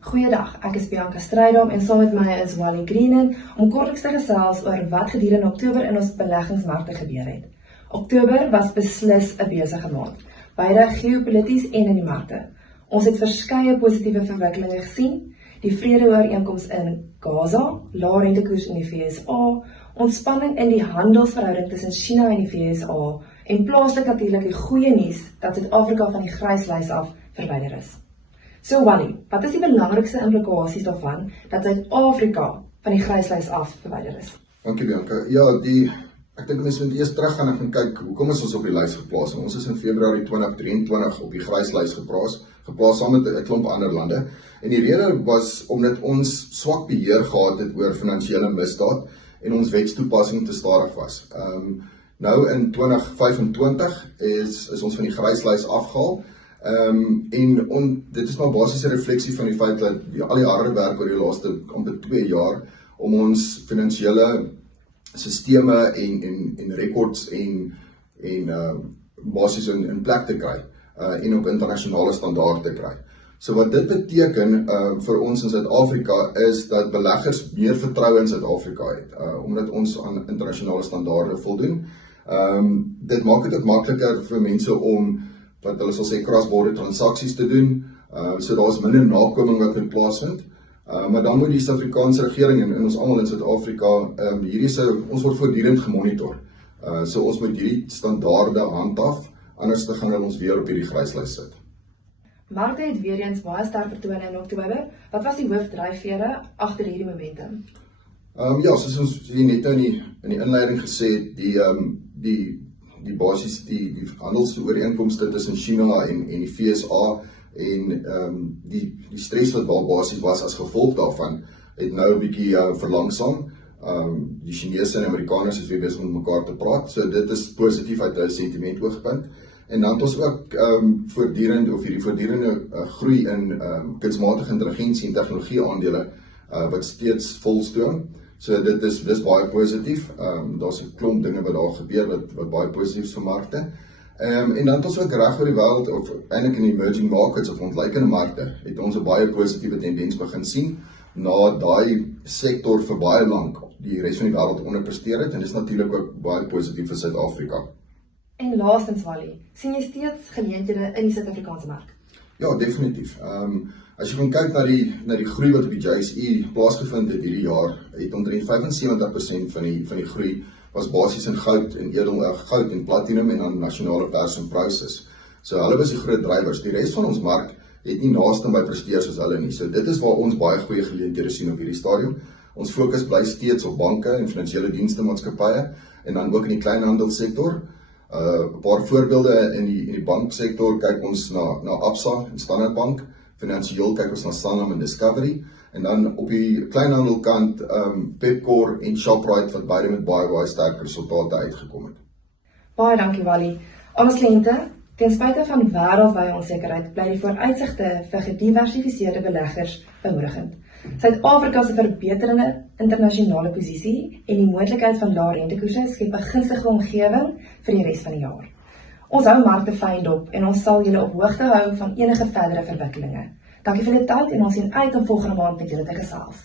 Goeiedag, ek is Bianca Strydom en saam met my is Wally Greenen om kortliks te gesels oor wat gedurende Oktober in ons beleggingsmarkte gebeur het. Oktober was beslis 'n besige maand, beide geopolities en in die markte. Ons het verskeie positiewe verwikkelinge gesien, die vredeooreenkoms in Gaza, lae rentekoers in die VSA, ontspanning in die handelsverhouding tussen China en die VSA en plaaslik natuurlik die goeie nuus dat Suid-Afrika van die gryslys af verwyder is. So Wally, wat is die belangrikste implikasies daarvan dat Suid-Afrika van die gryslys af verwyder is? Dankie Bianca. Ja, ek dink mense moet eers teruggaan en gaan kyk hoekom is ons op die lys geplaas. Ons is in Februarie 2023 op die gryslys geplaas saam met 'n klomp ander lande. En die rede was omdat ons swak beheer gehad het oor finansiële misdaad en ons wetstoepassing te stadig was. Nou in 2025 is ons van die gryslys afgehaal. Dit is maar basies 'n refleksie van die feit dat al die harde werk oor die laaste amper 2 jaar om ons finansiële sisteme en rekords en basies in plek te kry en op internasionale standaard te kry. So wat dit beteken vir ons in Suid-Afrika is dat beleggers meer vertroue in Suid-Afrika het, omdat ons aan internasionale standaarde voldoen. Dit maak dit ook makliker vir mense om wat hulle sal sê cross-border transaksies te doen, so daar is minder nakoming wat moet plaasvind, maar dan moet die Suid-Afrikaanse regering en ons almal in Suid-Afrika, ons word voortdurend gemonitor, so ons moet hierdie standaarde handhaaf, anders te gaan ons weer op hierdie gryslys sit. Markte het weer eens baie sterk vertoon in Oktober. Wat was die hoofdryfvere agter hierdie momentum? Ja, soos ons net in die inleiding gesê het, die basies die handelsooreenkomste tussen China en die VSA en die stres wat basies was as gevolg daarvan het nou 'n bietjie verlangsaam. Die Chinese en Amerikaners is weer besig om met mekaar te praat, so dit is positief uit 'n sentiment oogpunt. En dan het ons ook voortdurende groei in kunsmatige intelligensie en tegnologie aandele wat steeds volstroom. So dit is baie positief. Daar's 'n klomp dinge wat daar gebeur wat baie positief is vir markte. En dan het ons ook reg oor die wêreld of eintlik in emerging markets of ontleikende markte het ons 'n baie positiewe tendens begin sien na daai sektor vir baie lank die res van die wêreld onderpresteer het en dis natuurlik ook baie positief vir Suid-Afrika. En laastens Wally, sien jy steeds geleenthede in die Suid-Afrikaanse mark? Ja, definitief. As jy gaan kyk na die groei wat op die JSE plaasgevind het hierdie jaar, het omtrent 75% van die groei was basies in goud en platinum en dan nasionale pers en pryses. So hulle was die groot drywers. Die res van ons mark het nie naaste by presteer soos hulle nie. So dit is waar ons baie goeie geleenthede sien op hierdie stadium. Ons fokus bly steeds op banke en finansiële dienste maatskappye en dan ook in die kleinhandelssektor. 'n Paar voorbeelde in die banksektor kyk ons na Absa en Standard Bank, finansiëel kyk ons na Sanlam en Discovery en dan op die kleinhandelkant Pepkor en Shoprite wat beide met baie sterk resultate uitgekom het. Baie dankie Wally. Aan ons kliënte, ten spyte van wêreldwye onsekerheid, bly die vooruitsigte vir gediversifiseerde beleggers bemoedigend. Suid-Afrika se verbeterende internasionale posisie en die moontlikheid van lae rentekoerse skep 'n gunstige omgewing vir die res van die jaar. Ons hou markte fyn dop en ons sal julle op hoogte hou van enige verdere verwikkelinge. Dankie vir die tyd en ons sien uit om volgende maand met julle te gesels.